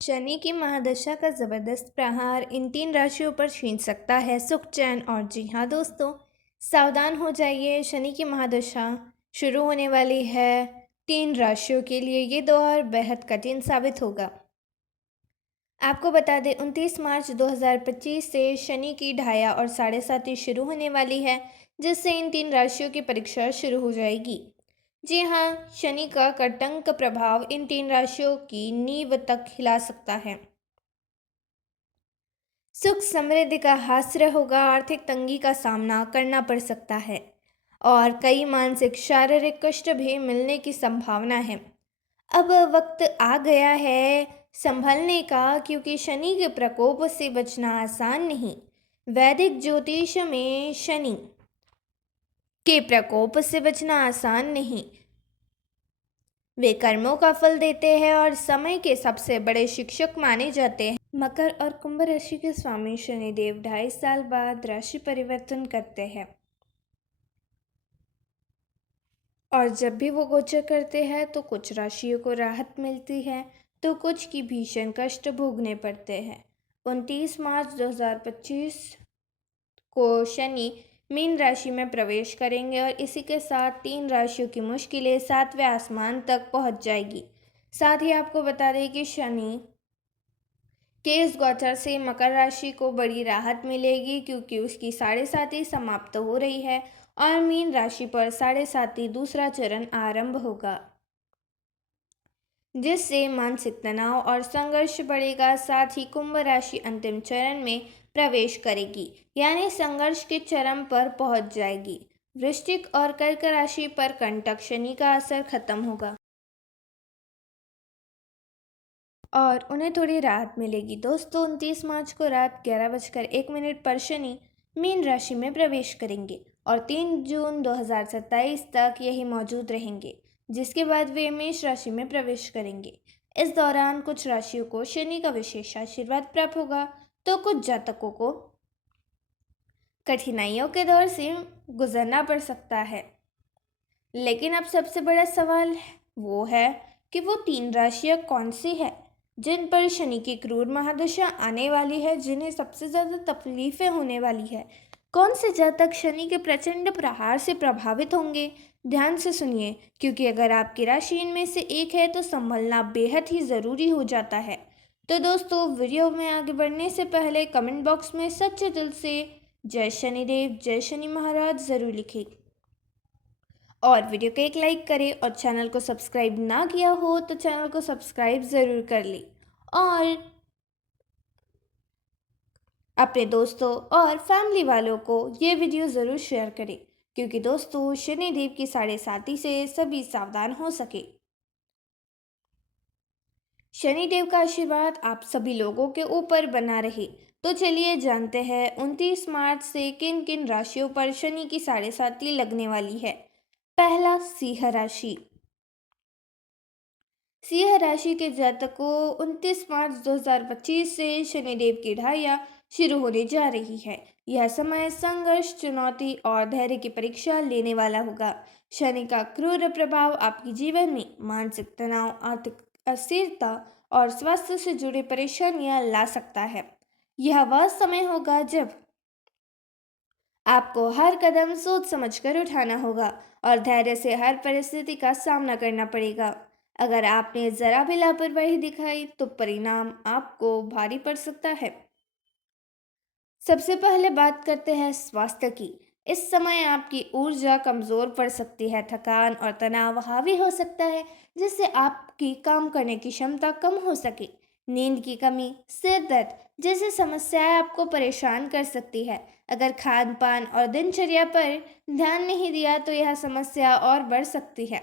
शनि की महादशा का ज़बरदस्त प्रहार इन तीन राशियों पर छीन सकता है सुख, चैन और जी हाँ दोस्तों, सावधान हो जाइए। शनि की महादशा शुरू होने वाली है। तीन राशियों के लिए ये दौर बेहद कठिन साबित होगा। आपको बता दें 29 मार्च 2025 से शनि की ढाया और साढ़े साती शुरू होने वाली है, जिससे इन तीन राशियों की परीक्षा शुरू हो जाएगी। जी हाँ, शनि का कटंक प्रभाव इन तीन राशियों की नींव तक हिला सकता है। सुख समृद्धि का हास्य होगा, आर्थिक तंगी का सामना करना पड़ सकता है और कई मानसिक शारीरिक कष्ट भी मिलने की संभावना है। अब वक्त आ गया है संभलने का, क्योंकि शनि के प्रकोप से बचना आसान नहीं। वैदिक ज्योतिष में शनि के प्रकोप से बचना आसान नहीं। वे कर्मों का फल देते हैं और समय के सबसे बड़े शिक्षक माने जाते हैं। मकर और कुंभ राशि के स्वामी शनिदेव 2.5 साल बाद राशि परिवर्तन करते हैं और जब भी वो गोचर करते हैं तो कुछ राशियों को राहत मिलती है तो कुछ की भीषण कष्ट भोगने पड़ते हैं। 29 मार्च 2025 को शनि मीन राशि में प्रवेश करेंगे और इसी के साथ तीन राशियों की मुश्किलें सातवें आसमान तक पहुंच जाएगी। साथ ही आपको बता दें कि शनि के इस गोचर से मकर राशि को बड़ी राहत मिलेगी, क्योंकि उसकी साढ़े साती समाप्त हो रही है और मीन राशि पर साढ़े साती दूसरा चरण आरंभ होगा, जिससे मानसिक तनाव और संघर्ष बढ़ेगा। साथ ही कुंभ राशि अंतिम चरण में प्रवेश करेगी, यानी संघर्ष के चरम पर पहुंच जाएगी। वृश्चिक और कर्क राशि पर कंटक शनि का असर खत्म होगा और उन्हें थोड़ी राहत मिलेगी। दोस्तों 29 मार्च को रात 11:01 पर शनि मीन राशि में प्रवेश करेंगे और 3 जून 2027 तक यही मौजूद रहेंगे, जिसके बाद वे मेष राशि में प्रवेश करेंगे। इस दौरान कुछ राशियों को शनि का विशेष आशीर्वाद प्राप्त होगा तो कुछ जातकों को कठिनाइयों के दौर से गुजरना पड़ सकता है। लेकिन अब सबसे बड़ा सवाल वो है कि वो तीन राशियां कौन सी है जिन पर शनि की क्रूर महादशा आने वाली है, जिन्हें सबसे ज़्यादा तकलीफें होने वाली है। कौन से जातक शनि के प्रचंड प्रहार से प्रभावित होंगे? ध्यान से सुनिए, क्योंकि अगर आपकी राशि इनमें से एक है तो संभलना बेहद ही ज़रूरी हो जाता है। तो दोस्तों, वीडियो में आगे बढ़ने से पहले कमेंट बॉक्स में सच्चे दिल से जय शनिदेव, जय शनि महाराज ज़रूर लिखें और वीडियो को एक लाइक करें और चैनल को सब्सक्राइब ना किया हो तो चैनल को सब्सक्राइब ज़रूर कर लें और अपने दोस्तों और फैमिली वालों को ये वीडियो ज़रूर शेयर करें, क्योंकि दोस्तों शनिदेव की साढ़े साती से सभी सावधान हो सके। शनिदेव का आशीर्वाद आप सभी लोगों के ऊपर बना रहे। तो चलिए जानते हैं 29 मार्च से किन किन राशियों पर शनि की साढ़े साती लगने वाली है। पहला, सिंह राशि। सिंह राशि के जातकों 29 मार्च 2025 से शनिदेव की ढाया शुरू होने जा रही है। यह समय संघर्ष, चुनौती और धैर्य की परीक्षा लेने वाला होगा। शनि का क्रूर प्रभाव आपके जीवन में मानसिक तनाव, आर्थिक अस्थिरता और स्वास्थ्य से जुड़ी परेशानियां ला सकता है। यह वह समय होगा जब आपको हर कदम सोच समझकर उठाना होगा और धैर्य से हर परिस्थिति का सामना करना पड़ेगा। अगर आपने जरा भी लापरवाही दिखाई तो परिणाम आपको भारी पड़ सकता है। सबसे पहले बात करते हैं स्वास्थ्य की। इस समय आपकी ऊर्जा कमजोर पड़ सकती है, थकान और तनाव हावी हो सकता है, जिससे आपकी काम करने की क्षमता कम हो सके। नींद की कमी, सिर दर्द जैसी समस्याएं आपको परेशान कर सकती है। अगर खान पान और दिनचर्या पर ध्यान नहीं दिया तो यह समस्या और बढ़ सकती है।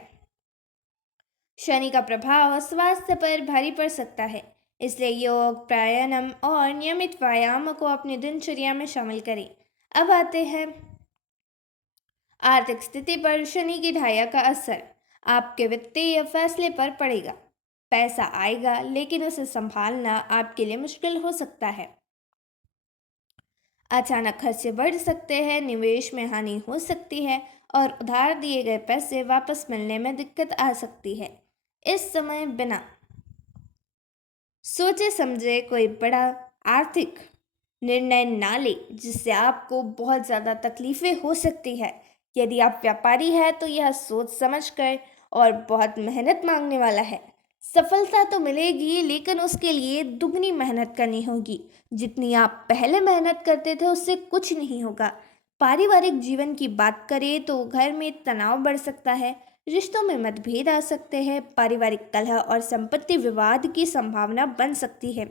शनि का प्रभाव स्वास्थ्य पर भारी पड़ सकता है, इसलिए योग, प्राणायाम और नियमित व्यायाम को अपनी दिनचर्या में शामिल करें। अब आते हैं आर्थिक स्थिति पर शनि की ढाया का असर आपके वित्तीय फैसले पर पड़ेगा। पैसा आएगा, लेकिन उसे संभालना आपके लिए मुश्किल हो सकता है। अचानक खर्चे बढ़ सकते हैं, निवेश में हानि हो सकती है और उधार दिए गए पैसे वापस मिलने में दिक्कत आ सकती है। इस समय बिना सोचे समझे कोई बड़ा आर्थिक निर्णय ना ले जिससे आपको बहुत ज़्यादा तकलीफ़ें हो सकती है। यदि आप व्यापारी हैं तो यह सोच समझ कर और बहुत मेहनत मांगने वाला है। सफलता तो मिलेगी लेकिन उसके लिए दुगनी मेहनत करनी होगी। जितनी आप पहले मेहनत करते थे उससे कुछ नहीं होगा। पारिवारिक जीवन की बात करें तो घर में तनाव बढ़ सकता है, रिश्तों में मतभेद आ सकते हैं, पारिवारिक कलह और संपत्ति विवाद की संभावना बन सकती है।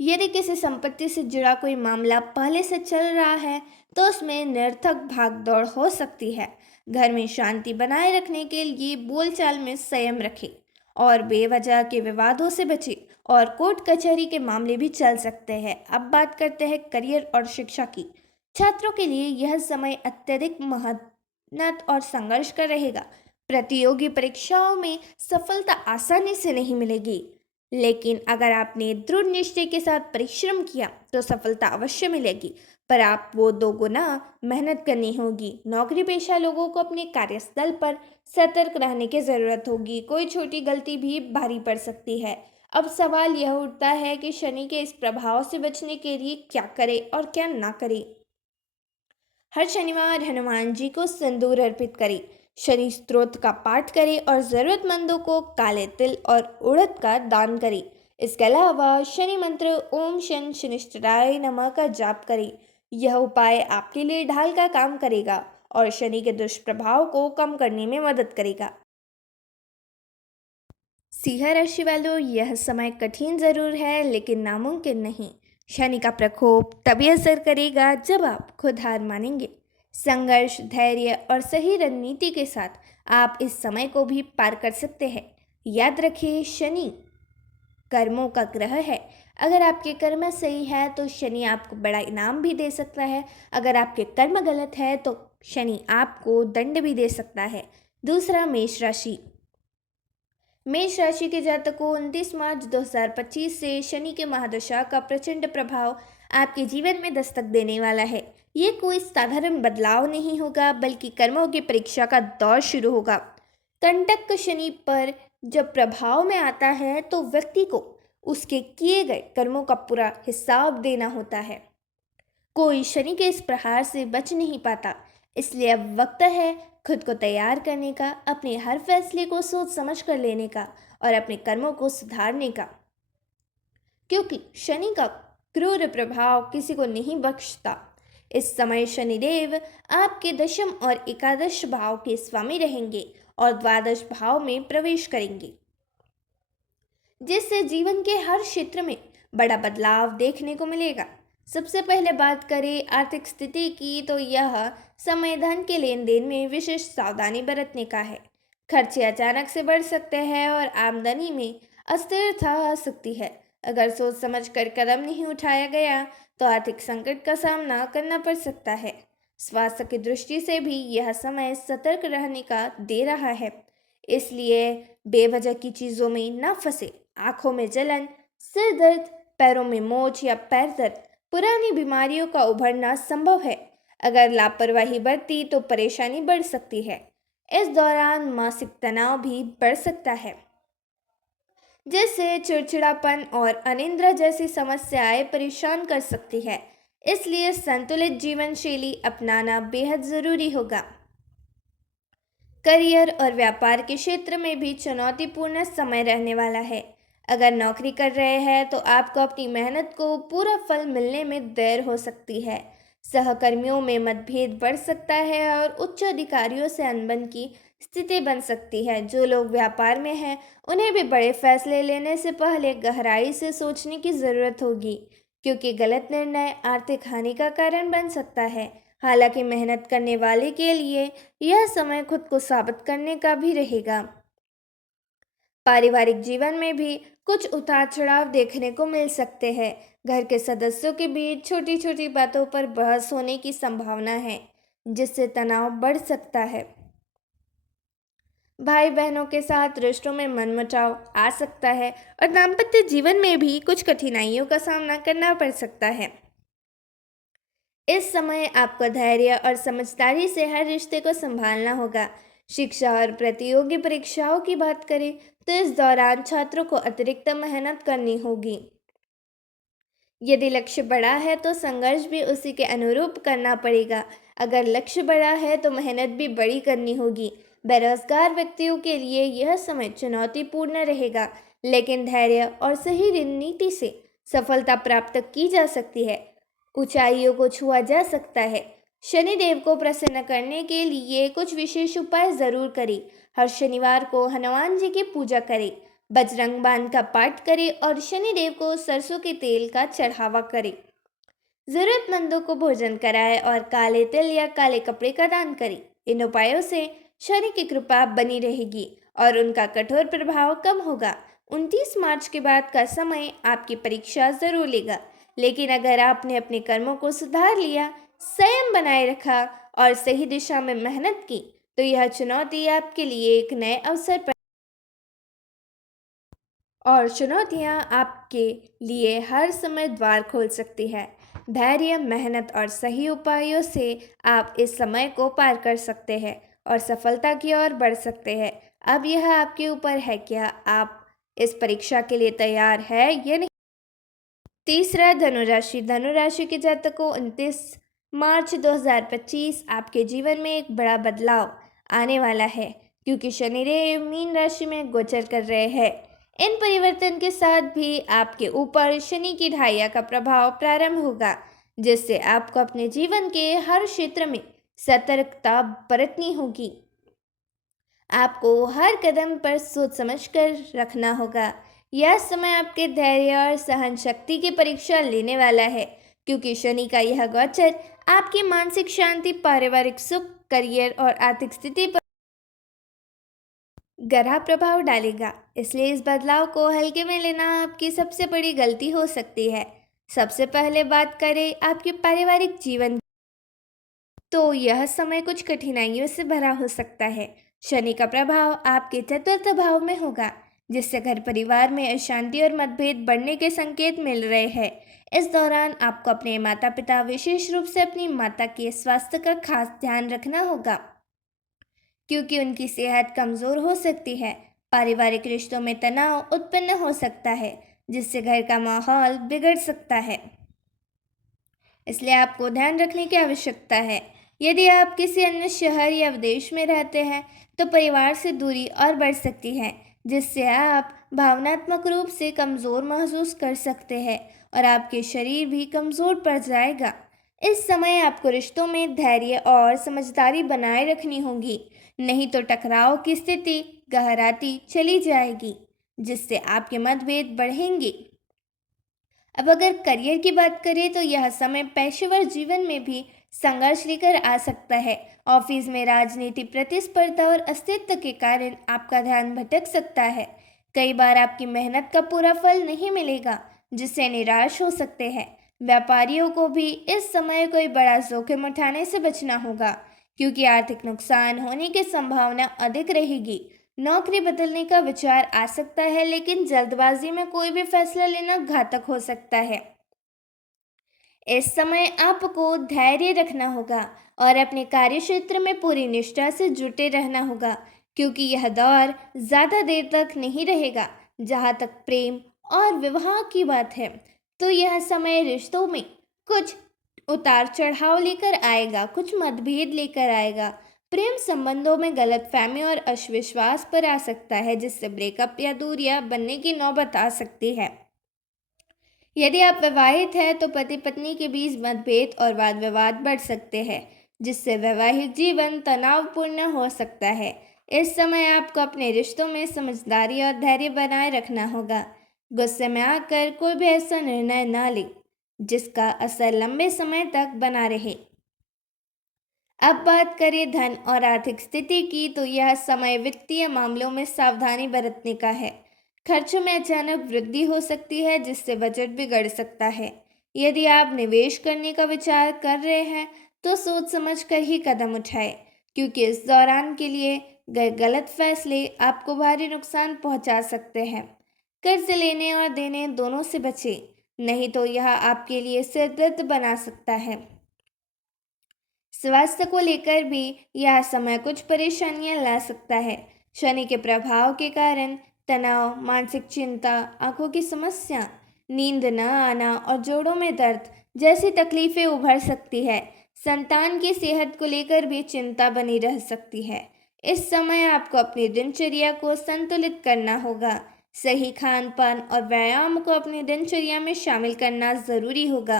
यदि किसी संपत्ति से जुड़ा कोई मामला पहले से चल रहा है तो उसमें निरर्थक भागदौड़ हो सकती है। घर में शांति बनाए रखने के लिए बोलचाल में संयम रखें और बेवजह के विवादों से बचें। और कोर्ट कचहरी के मामले भी चल सकते हैं। अब बात करते हैं करियर और शिक्षा की। छात्रों के लिए यह समय अत्यधिक मेहनत और संघर्ष का रहेगा। प्रतियोगी परीक्षाओं में सफलता आसानी से नहीं मिलेगी, लेकिन अगर आपने दृढ़ निश्चय के साथ परिश्रम किया तो सफलता अवश्य मिलेगी। पर आप वो दोगुना मेहनत करनी होगी। नौकरी पेशा लोगों को अपने कार्यस्थल पर सतर्क रहने की ज़रूरत होगी। कोई छोटी गलती भी भारी पड़ सकती है। अब सवाल यह उठता है कि शनि के इस प्रभाव से बचने के लिए क्या करें और क्या ना करें। हर शनिवार हनुमान जी को सिंदूर अर्पित करें, शनि स्त्रोत का पाठ करें और ज़रूरतमंदों को काले तिल और उड़द का दान करें। इसके अलावा शनि मंत्र ओम शन शनिश्चराय नमः का जाप करें। यह उपाय आपके लिए ढाल का काम करेगा और शनि के दुष्प्रभाव को कम करने में मदद करेगा। सिंह राशि वालों, यह समय कठिन जरूर है लेकिन नामुमकिन नहीं। शनि का प्रकोप तभी असर करेगा जब आप खुद हार मानेंगे। संघर्ष, धैर्य और सही रणनीति के साथ आप इस समय को भी पार कर सकते हैं। याद रखिए, शनि कर्मों का ग्रह है। अगर आपके कर्म सही है तो शनि आपको बड़ा इनाम भी दे सकता है। अगर आपके कर्म गलत है तो शनि आपको दंड भी दे सकता है। दूसरा, मेष राशि। मेष राशि के जातकों, 29 मार्च 2025 से शनि के महादशा का प्रचंड प्रभाव आपके जीवन में दस्तक देने वाला है। ये कोई साधारण बदलाव नहीं होगा बल्कि कर्मों की परीक्षा का दौर शुरू होगा। कंटक शनि पर जब प्रभाव में आता है तो व्यक्ति को उसके किए गए कर्मों का पूरा हिसाब देना होता है। कोई शनि के इस प्रहार से बच नहीं पाता। इसलिए अब वक्त है खुद को तैयार करने का, अपने हर फैसले को सोच समझ कर लेने का और अपने कर्मों को सुधारने का, क्योंकि शनि का क्रूर प्रभाव किसी को नहीं बख्शता। इस समय शनिदेव आपके दशम और एकादश भाव के स्वामी रहेंगे और द्वादश भाव में प्रवेश करेंगे, जिससे जीवन के हर क्षेत्र में बड़ा बदलाव देखने को मिलेगा। सबसे पहले बात करें आर्थिक स्थिति की तो यह समय धन के लेन देन में विशेष सावधानी बरतने का है। खर्चे अचानक से बढ़ सकते हैं और आमदनी में अस्थिरता आ सकती है। अगर सोच समझ कर कदम नहीं उठाया गया तो आर्थिक संकट का सामना करना पड़ सकता है। स्वास्थ्य की दृष्टि से भी यह समय सतर्क रहने का दे रहा है। इसलिए बेवजह की चीज़ों में न फंसे। आंखों में जलन, सिर दर्द, पैरों में मोच या पैर दर्द, पुरानी बीमारियों का उभरना संभव है। अगर लापरवाही बरती तो परेशानी बढ़ सकती है। इस दौरान मानसिक तनाव भी बढ़ सकता है, जिससे चिड़चिड़ापन और अनिद्रा जैसी समस्याएं परेशान कर सकती है। इसलिए संतुलित जीवन शैली अपनाना बेहद ज़रूरी होगा। करियर और व्यापार के क्षेत्र में भी चुनौतीपूर्ण समय रहने वाला है। अगर नौकरी कर रहे हैं तो आपको अपनी मेहनत को पूरा फल मिलने में देर हो सकती है। सहकर्मियों में मतभेद बढ़ सकता है और उच्च अधिकारियों से अनबन की स्थिति बन सकती है। जो लोग व्यापार में हैं उन्हें भी बड़े फैसले लेने से पहले गहराई से सोचने की ज़रूरत होगी, क्योंकि गलत निर्णय आर्थिक हानि का कारण बन सकता है। हालांकि मेहनत करने वाले के लिए यह समय खुद को साबित करने का भी रहेगा। पारिवारिक जीवन में भी कुछ उतार चढ़ाव देखने को मिल सकते हैं। घर के सदस्यों के बीच छोटी छोटी बातों पर बहस होने की संभावना है, जिससे तनाव बढ़ सकता है। भाई बहनों के साथ रिश्तों में मनमुटाव आ सकता है और दाम्पत्य जीवन में भी कुछ कठिनाइयों का सामना करना पड़ सकता है। इस समय आपको धैर्य और समझदारी से हर रिश्ते को संभालना होगा। शिक्षा और प्रतियोगी परीक्षाओं की बात करें तो इस दौरान छात्रों को अतिरिक्त मेहनत करनी होगी। यदि लक्ष्य बड़ा है तो संघर्ष भी उसी के अनुरूप करना पड़ेगा। अगर लक्ष्य बड़ा है तो मेहनत भी बड़ी करनी होगी। बेरोजगार व्यक्तियों के लिए यह समय चुनौतीपूर्ण रहेगा, लेकिन धैर्य और सही रणनीति से सफलता प्राप्त की जा सकती है। ऊंचाइयों को छुआ जा सकता है। शनिदेव को प्रसन्न करने के लिए कुछ विशेष उपाय जरूर करें। हर शनिवार को हनुमान जी की पूजा करें, बजरंग बाण का पाठ करें और शनिदेव को सरसों के तेल का चढ़ावा करें। जरूरतमंदों को भोजन कराएं और काले तिल या काले कपड़े का दान करें। इन उपायों से शनि की कृपा बनी रहेगी और उनका कठोर प्रभाव कम होगा। 29 मार्च के बाद का समय आपकी परीक्षा जरूर लेगा, लेकिन अगर आपने अपने कर्मों को सुधार लिया, संयम बनाए रखा और सही दिशा में मेहनत की, तो यह चुनौती आपके लिए एक नए अवसर पर और चुनौतियां आपके लिए हर समय द्वार खोल सकती है। धैर्य, मेहनत और सही उपायों से आप इस समय को पार कर सकते हैं और सफलता की ओर बढ़ सकते हैं। अब यह आपके ऊपर है, क्या आप इस परीक्षा के लिए तैयार है या नहीं। तीसरा, धनुराशि। धनुराशि के जातकों, 29 मार्च 2025 आपके जीवन में एक बड़ा बदलाव आने वाला है, क्योंकि शनिदेव मीन राशि में गोचर कर रहे हैं। इन परिवर्तन के साथ भी आपके ऊपर शनि की ढाइया का प्रभाव प्रारंभ होगा, जिससे आपको अपने जीवन के हर क्षेत्र में सतर्कता बरतनी होगी। आपको हर कदम पर सोच समझकर रखना होगा। यह समय आपके धैर्य और सहन शक्ति की परीक्षा लेने वाला है, क्योंकि शनि का यह गोचर आपकी मानसिक शांति, पारिवारिक सुख, करियर और आर्थिक स्थिति पर गहरा प्रभाव डालेगा। इसलिए इस बदलाव को हल्के में लेना आपकी सबसे बड़ी गलती हो सकती है। सबसे पहले बात करें आपके पारिवारिक जीवन, तो यह समय कुछ कठिनाइयों से भरा हो सकता है। शनि का प्रभाव आपके चतुर्थ भाव में होगा, जिससे घर परिवार में अशांति और मतभेद बढ़ने के संकेत मिल रहे हैं। इस दौरान आपको अपने माता पिता, विशेष रूप से अपनी माता के स्वास्थ्य का खास ध्यान रखना होगा, क्योंकि उनकी सेहत कमजोर हो सकती है। पारिवारिक रिश्तों में तनाव उत्पन्न हो सकता है, जिससे घर का माहौल बिगड़ सकता है। इसलिए आपको ध्यान रखने की आवश्यकता है। यदि आप किसी अन्य शहर या विदेश में रहते हैं तो परिवार से दूरी और बढ़ सकती है, जिससे आप भावनात्मक रूप से कमज़ोर महसूस कर सकते हैं और आपके शरीर भी कमज़ोर पड़ जाएगा। इस समय आपको रिश्तों में धैर्य और समझदारी बनाए रखनी होगी, नहीं तो टकराव की स्थिति गहराती चली जाएगी, जिससे आपके मतभेद बढ़ेंगे। अब अगर करियर की बात करें तो यह समय पेशेवर जीवन में भी संघर्ष लेकर आ सकता है। ऑफिस में राजनीति, प्रतिस्पर्धा और अस्तित्व के कारण आपका ध्यान भटक सकता है। कई बार आपकी मेहनत का पूरा फल नहीं मिलेगा, जिससे निराश हो सकते हैं। व्यापारियों को भी इस समय कोई बड़ा जोखिम उठाने से बचना होगा, क्योंकि आर्थिक नुकसान होने की संभावना अधिक रहेगी। नौकरी बदलने का विचार आ सकता है, लेकिन जल्दबाजी में कोई भी फैसला लेना घातक हो सकता है। इस समय आपको धैर्य रखना होगा और अपने कार्यक्षेत्र में पूरी निष्ठा से जुटे रहना होगा, क्योंकि यह दौर ज़्यादा देर तक नहीं रहेगा। जहाँ तक प्रेम और विवाह की बात है, तो यह समय रिश्तों में कुछ उतार चढ़ाव लेकर आएगा, कुछ मतभेद लेकर आएगा। प्रेम संबंधों में गलतफहमी और अविश्वास पर आ सकता है, जिससे ब्रेकअप या दूरियां बनने की नौबत आ सकती है। यदि आप विवाहित हैं तो पति पत्नी के बीच मतभेद और वाद विवाद बढ़ सकते हैं, जिससे वैवाहिक जीवन तनावपूर्ण हो सकता है। इस समय आपको अपने रिश्तों में समझदारी और धैर्य बनाए रखना होगा। गुस्से में आकर कोई भी ऐसा निर्णय ना ले जिसका असर लंबे समय तक बना रहे। अब बात करें धन और आर्थिक स्थिति की, तो यह समय वित्तीय मामलों में सावधानी बरतने का है। खर्चों में अचानक वृद्धि हो सकती है, जिससे बजट बिगड़ सकता है। यदि आप निवेश करने का विचार कर रहे हैं तो सोच समझ कर ही कदम उठाएं, क्योंकि इस दौरान के लिए गए गलत फैसले आपको भारी नुकसान पहुंचा सकते हैं। कर्ज लेने और देने दोनों से बचें, नहीं तो यह आपके लिए सिरदर्द बना सकता है। स्वास्थ्य को लेकर भी यह समय कुछ परेशानियां ला सकता है। शनि के प्रभाव के कारण तनाव, मानसिक चिंता, आंखों की समस्या, नींद न आना और जोड़ों में दर्द जैसी तकलीफें उभर सकती है। संतान की सेहत को लेकर भी चिंता बनी रह सकती है। इस समय आपको अपनी दिनचर्या को संतुलित करना होगा। सही खान पान और व्यायाम को अपनी दिनचर्या में शामिल करना जरूरी होगा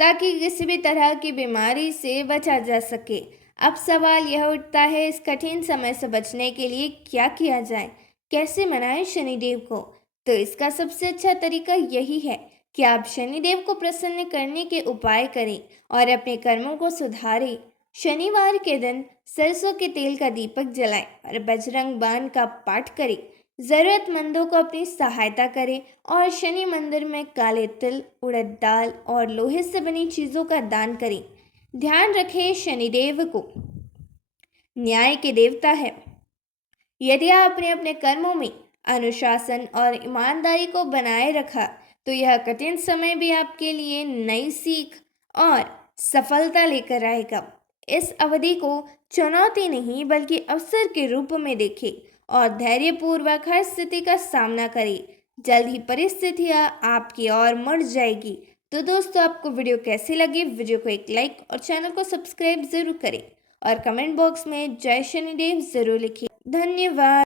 ताकि किसी भी तरह की बीमारी से बचा जा सके। अब सवाल यह उठता है, इस कठिन समय से बचने के लिए क्या किया जाए? कैसे मनाएं शनिदेव को? तो इसका सबसे अच्छा तरीका यही है कि आप शनिदेव को प्रसन्न करने के उपाय करें और अपने कर्मों को सुधारें। शनिवार के दिन सरसों के तेल का दीपक जलाएं और बजरंग बाण का पाठ करें। जरूरतमंदों को अपनी सहायता करें और शनि मंदिर में काले तिल, उड़द दाल और लोहे से बनी चीजों का दान करें। ध्यान रखें, शनिदेव को न्याय के देवता है। यदि आपने अपने कर्मों में अनुशासन और ईमानदारी को बनाए रखा तो यह कठिन समय भी आपके लिए नई सीख और सफलता लेकर आएगा। इस अवधि को चुनौती नहीं बल्कि अवसर के रूप में देखें और धैर्यपूर्वक हर स्थिति का सामना करें। जल्द ही परिस्थितियाँ आपकी ओर मुड़ जाएगी। तो दोस्तों, आपको वीडियो कैसी लगी? वीडियो को एक लाइक और चैनल को सब्सक्राइब जरूर करें और कमेंट बॉक्स में जय शनिदेव जरूर लिखिए। धन्यवाद।